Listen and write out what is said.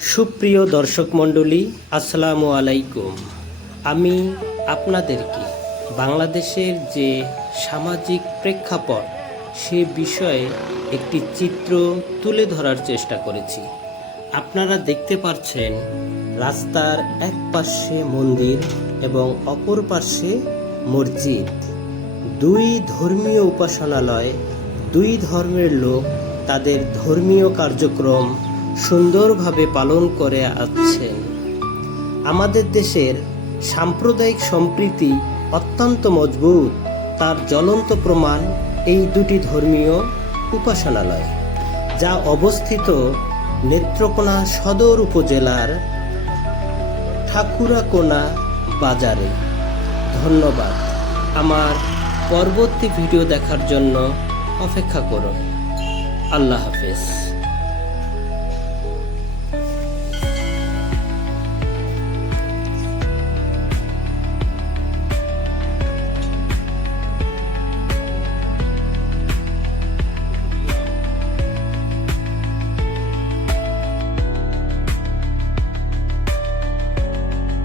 সুপ্রিয় দর্শক মণ্ডলী, আসসালামু আলাইকুম। আমি আপনাদেরকে বাংলাদেশের যে সামাজিক প্রেক্ষাপট সে বিষয়ে একটি চিত্র তুলে ধরার চেষ্টা করেছি। আপনারা দেখতে পাচ্ছেন রাস্তার এক পাশে মন্দির এবং অপর পাশে মসজিদ। দুই ধর্মীয় উপাসনালয়, দুই ধর্মের লোক তাদের ধর্মীয় কার্যক্রম সুন্দরভাবে পালন করে আসছেন। আমাদের দেশের সাম্প্রদায়িক সম্প্রীতি অত্যন্ত মজবুত, তার জ্বলন্ত প্রমাণ এই দুটি ধর্মীয় উপাসনালয়, যা অবস্থিত নেত্রকোনা সদর উপজেলার ঠাকুরাকোনা বাজারে। ধন্যবাদ। আমার পরবর্তী ভিডিও দেখার জন্য অপেক্ষা করুন। আল্লাহ হাফেজ।